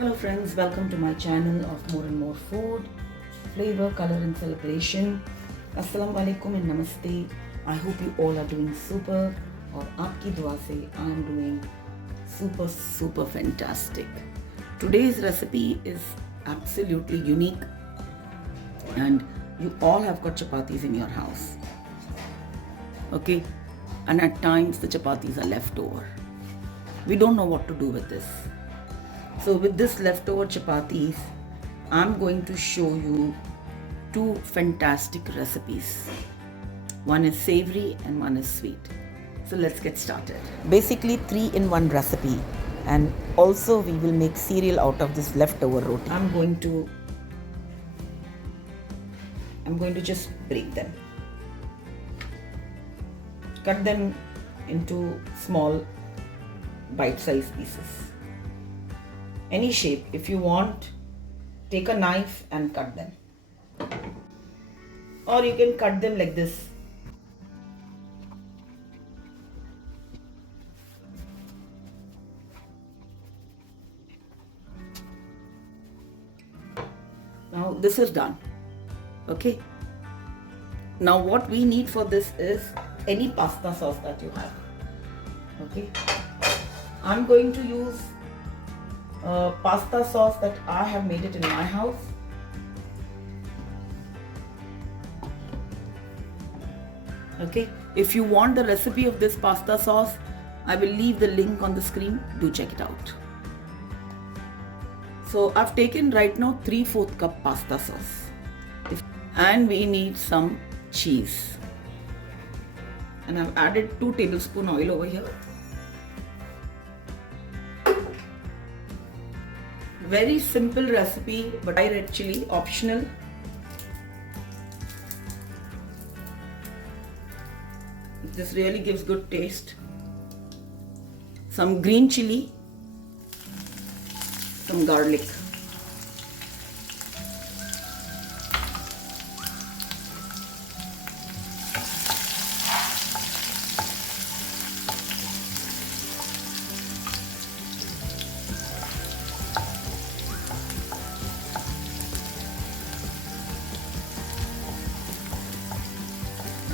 Hello friends, welcome to my channel of more and more food, flavor, color and celebration. Assalamu alaikum and namaste. I hope you all are doing super और आपकी दुआ से I am doing super fantastic. Today's recipe is absolutely unique and you all have got chapatis in your house. Okay, and at times the chapatis are left over. We don't know what to do with this. So with this leftover chapatis, I'm going to show you two fantastic recipes. One is savory and one is sweet. So let's get started. Basically 3-in-1 recipe, and also we will make cereal out of this leftover roti. I'm going to just break them. Cut them into small bite-sized pieces. Any shape. If you want, take a knife and cut them. Or you can cut them like this. Now this is done. Okay. Now what we need for this is any pasta sauce that you have. Okay. I'm going to use pasta sauce that I have made it in my house. Okay, if you want the recipe of this pasta sauce, I will leave the link on the screen. Do check it out. So I've taken right now 3/4 cup pasta sauce, and we need some cheese, and I've added 2 tablespoons oil over here. Very simple recipe, but I red chili optional. This really gives good taste. Some green chili, some garlic.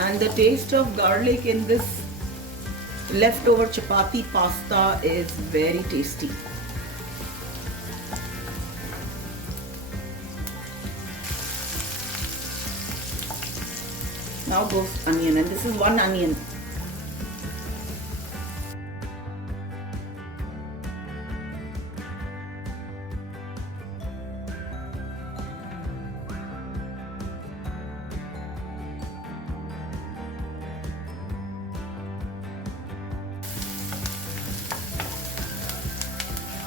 And the taste of garlic in this leftover chapati pasta is very tasty. Now goes onion, and this is 1 onion.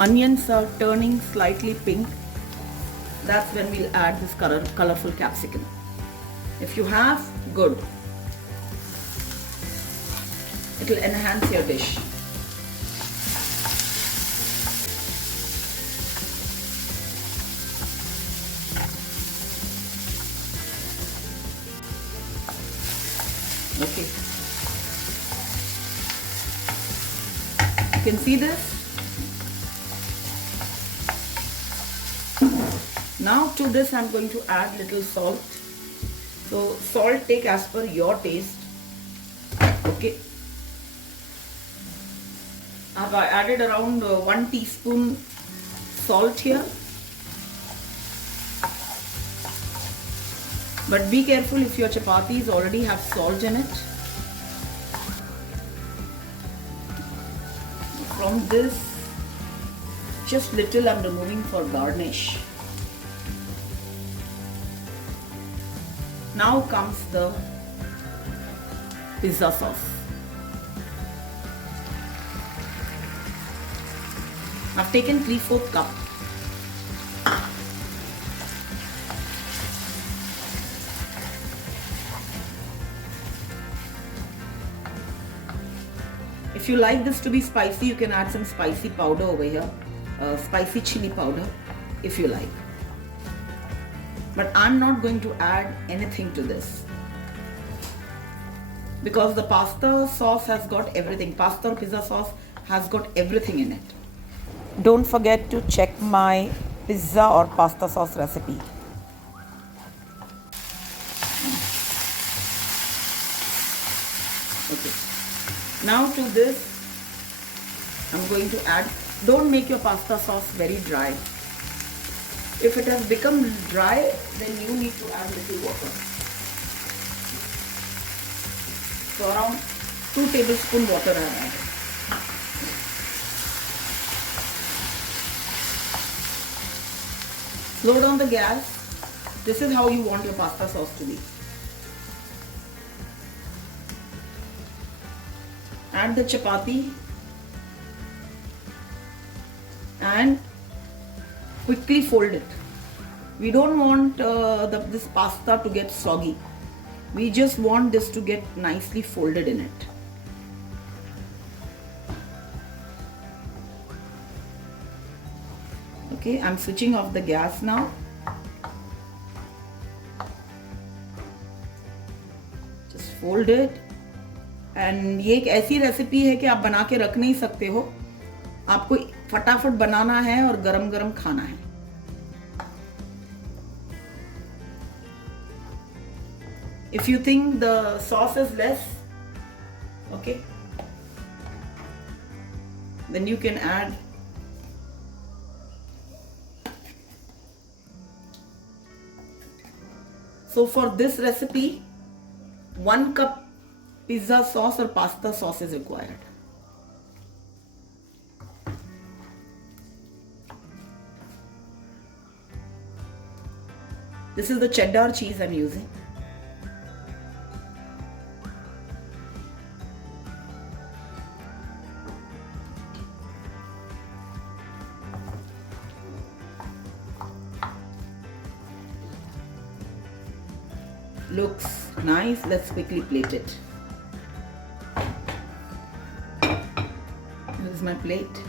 Onions are turning slightly pink. That's when we'll add this colorful capsicum. If you have, good. It will enhance your dish. Okay. You can see this. Now to this I'm going to add little salt. So salt take as per your taste. Okay. I've added around 1 teaspoon salt here. But be careful if your chapatis already have salt in it. From this, just little I'm removing for garnish. Now comes the pizza sauce. I've taken 3/4 cup. If you like this to be spicy, you can add some spicy powder over here, spicy chili powder if you like. But I'm not going to add anything to this because the pasta sauce has got everything. Pasta or pizza sauce has got everything in it. don't forget to check my pizza or pasta sauce recipe. Okay. Now to this, I'm going to add, don't make your pasta sauce very dry. If it has become dry, then you need to add little water. So around 2 tablespoons water I have added. Slow down the gas. This is how you want your pasta sauce to be. Add the chapati and quickly fold it. We don't want this pasta to get soggy. We just want this to get nicely folded in it. Okay, I'm switching off the gas now. Just fold it. And ये एक ऐसी recipe है कि आप बना के रख नहीं सकते हो. आपको फटाफट बनाना है और गरम गरम खाना है. If you think the sauce is less, okay, then you can add so for this recipe 1 cup pizza sauce or pasta sauce is required. This is the cheddar cheese I'm using. Looks nice. Let's quickly plate it. Here's my plate.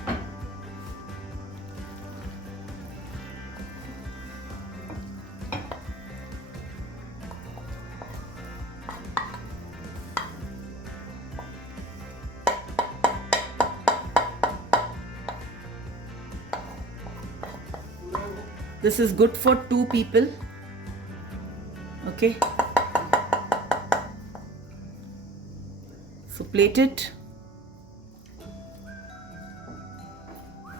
This is good for 2 people. Okay. So plate it.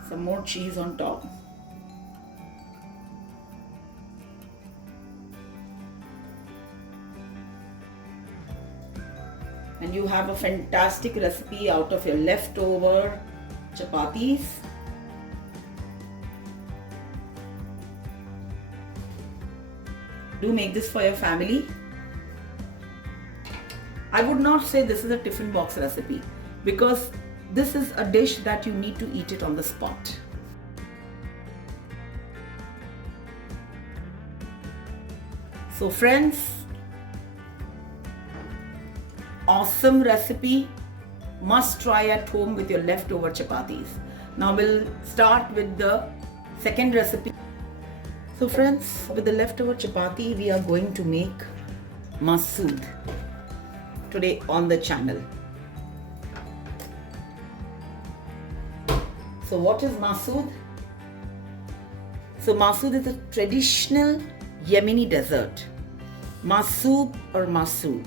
Some more cheese on top. And you have a fantastic recipe out of your leftover chapatis. Do make this for your family. I would not say this is a tiffin box recipe because this is a dish that you need to eat it on the spot. So friends, awesome recipe, must try at home with your leftover chapatis. Now we'll start with the second recipe. So friends, with the leftover chapati, we are going to make Masoob today on the channel. So what is Masoob? So Masoob is a traditional Yemeni dessert. Masoob or Masoob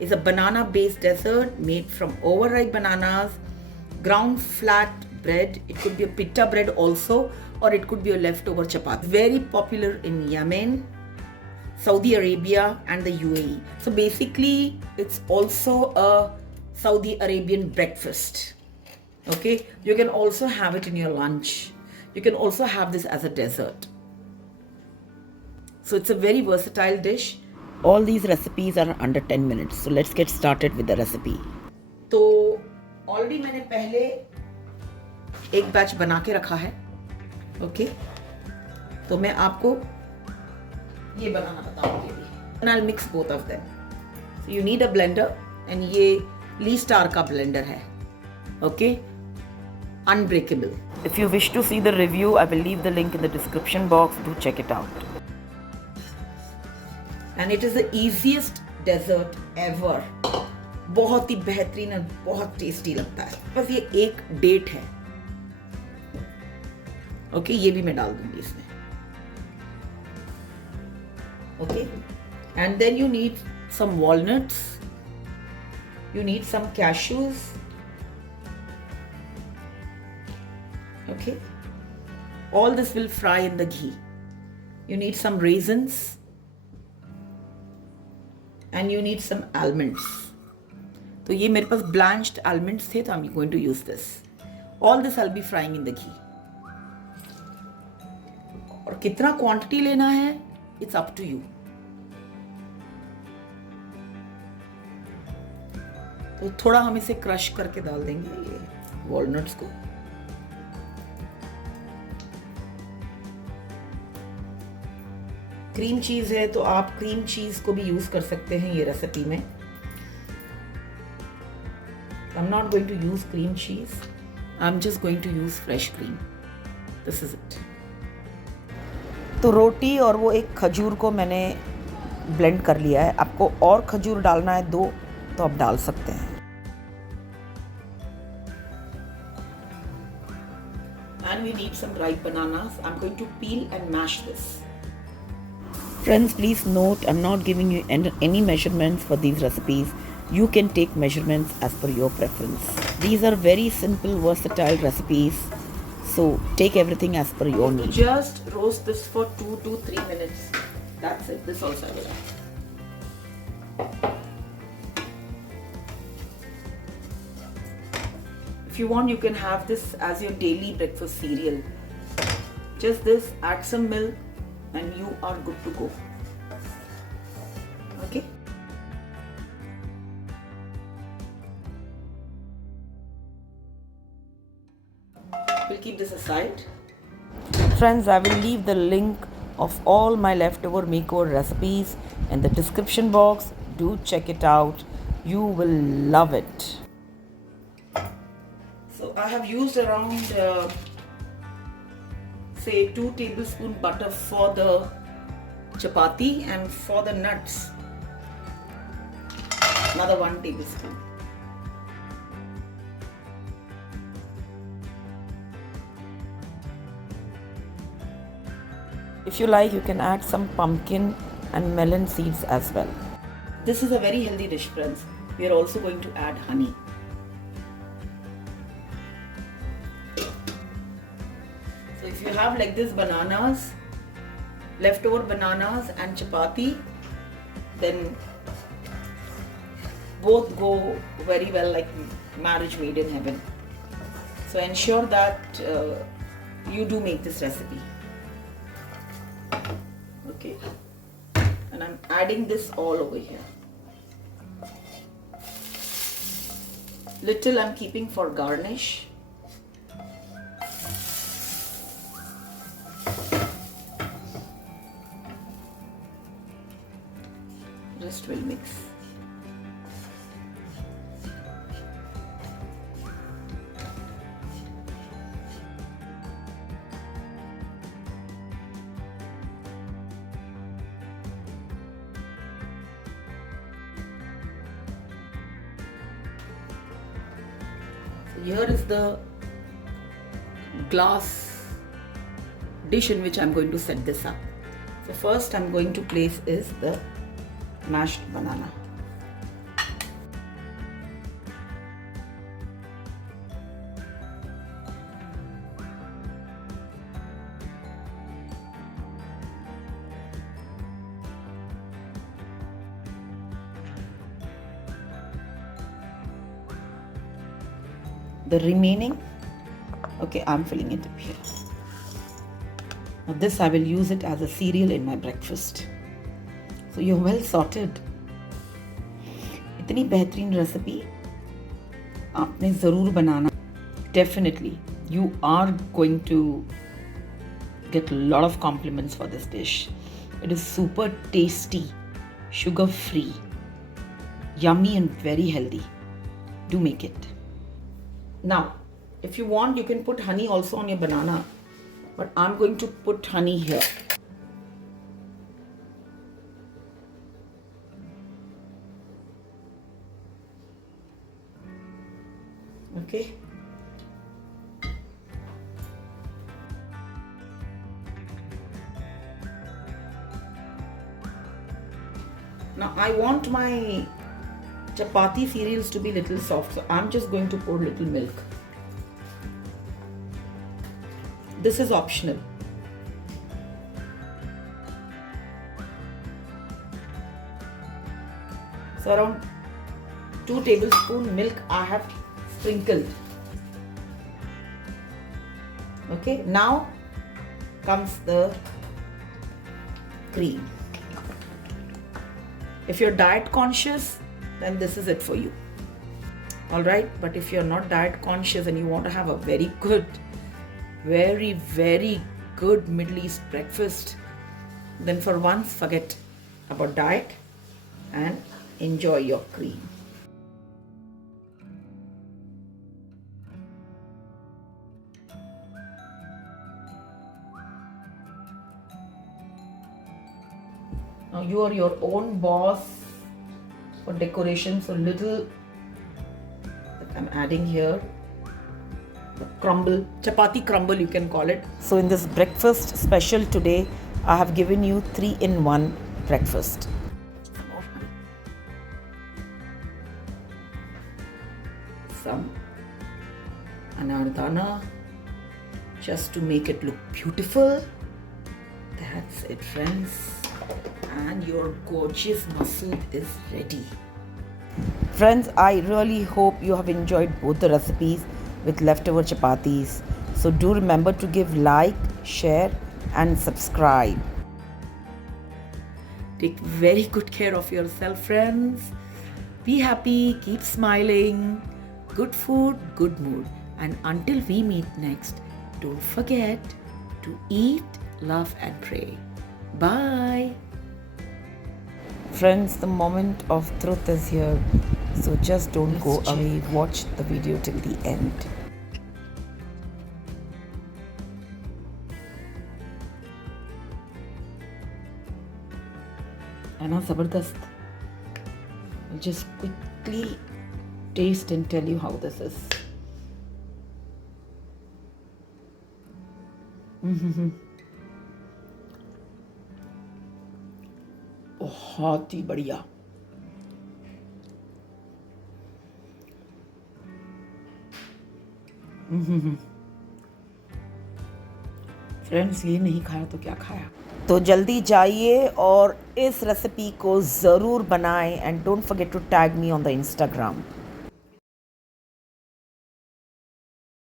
is a banana based dessert made from overripe bananas, ground flat bread. It could be a pita bread also, or it could be a leftover chapati. Very popular in Yemen, Saudi Arabia and the UAE. So basically it's also a Saudi Arabian breakfast. Okay, you can also have it in your lunch. You can also have this as a dessert. So it's a very versatile dish. All these recipes are under 10 minutes. So let's get started with the recipe. तो already मैंने पहले एक batch बना के रखा है. Okay, तो मैं आपको ये बनाना बताऊंगी अभी. And I'll mix both of them. So you need a blender, and ये Lee Star का blender है. Okay, unbreakable. If you wish to see the review, I will leave the link in the description box. Do check it out. And it is the easiest dessert ever. बहुत ही बेहतरीन और बहुत tasty लगता है. बस ये एक डेट है. ओके, ये भी मैं डाल दूंगी इसमें. Okay, and then you need some walnuts, you need some cashews. Okay, all this will fry in the ghee. You need some raisins and you need some almonds. तो ये मेरे पास blanched almonds थे, तो I'm going to use this. All this I'll be frying in the ghee. और कितना quantity लेना है, it's up to you. तो थोड़ा हम इसे क्रश करके डाल देंगे ये वॉलनट्स को. क्रीम चीज है तो आप क्रीम चीज को भी यूज कर सकते हैं ये रेसिपी में. I am not going to use cream cheese, I am just going to use fresh cream. This is it. तो रोटी और वो एक खजूर को मैंने ब्लेंड कर लिया है. आपको और खजूर डालना है 2 तो आप डाल सकते हैं. And we need some ripe bananas. I'm going to peel and mash this. Friends, please note, I'm not giving you any measurements for these recipes. You can take measurements as per your preference. These are very simple, versatile recipes. So take everything as per your need. Just roast this for 2 to 3 minutes. That's it. This also I will add. If you want, you can have this as your daily breakfast cereal. Just this, add some milk and you are good to go. Okay? We'll keep this aside. Friends, I will leave the link of all my leftover makeover recipes in the description box. Do check it out. You will love it. So I have used around say 2 tablespoon butter for the chapati, and for the nuts another 1 tablespoon. If you like, you can add some pumpkin and melon seeds as well. This is a very healthy dish, friends. We are also going to add honey. So if you have like this bananas, leftover bananas and chapati, then both go very well, like marriage made in heaven. So ensure that you do make this recipe. Okay, and I'm adding this all over here. Little I'm keeping for garnish. Rest will mix. Here is the glass dish in which I'm going to set this up. So first I'm going to place is the mashed banana. The remaining, okay, I'm filling it up here. Now this I will use it as a cereal in my breakfast. So you're well sorted. इतनी बेहतरीन recipe आपने ज़रूर बनाना. Definitely, you are going to get a lot of compliments for this dish. It is super tasty, sugar free, yummy and very healthy. Do make it. Now, if you want, you can put honey also on your banana, but I'm going to put honey here. Okay. Now I want my chapati cereals to be little soft, so I'm just going to pour little milk. This is optional. So around 2 tablespoons milk I have sprinkled. Okay, now comes the cream. If you're diet conscious, then this is it for you. Alright, but if you're not diet conscious and you want to have a very good Middle East breakfast, then for once forget about diet and enjoy your cream. Now you are your own boss for decoration, so little that I'm adding here. Crumble, chapati crumble you can call it. So in this breakfast special today, I have given you 3-in-1 breakfast. Some anardana just to make it look beautiful. That's it, friends. And your gorgeous Masoob is ready. Friends, I really hope you have enjoyed both the recipes with leftover chapatis. So do remember to give like, share and subscribe. Take very good care of yourself, friends. Be happy, keep smiling. Good food, good mood. And until we meet next, don't forget to eat, love and pray. Bye. Friends, the moment of truth is here. So just don't go away. Watch the video till the end. Anna Zabardast. I'll just quickly taste and tell you how this is. बहुत ही बढ़िया. Friends, ये नहीं खाया तो क्या खाया. तो जल्दी जाइए और इस रेसिपी को ज़रूर बनाएं and don't forget to tag me on the Instagram.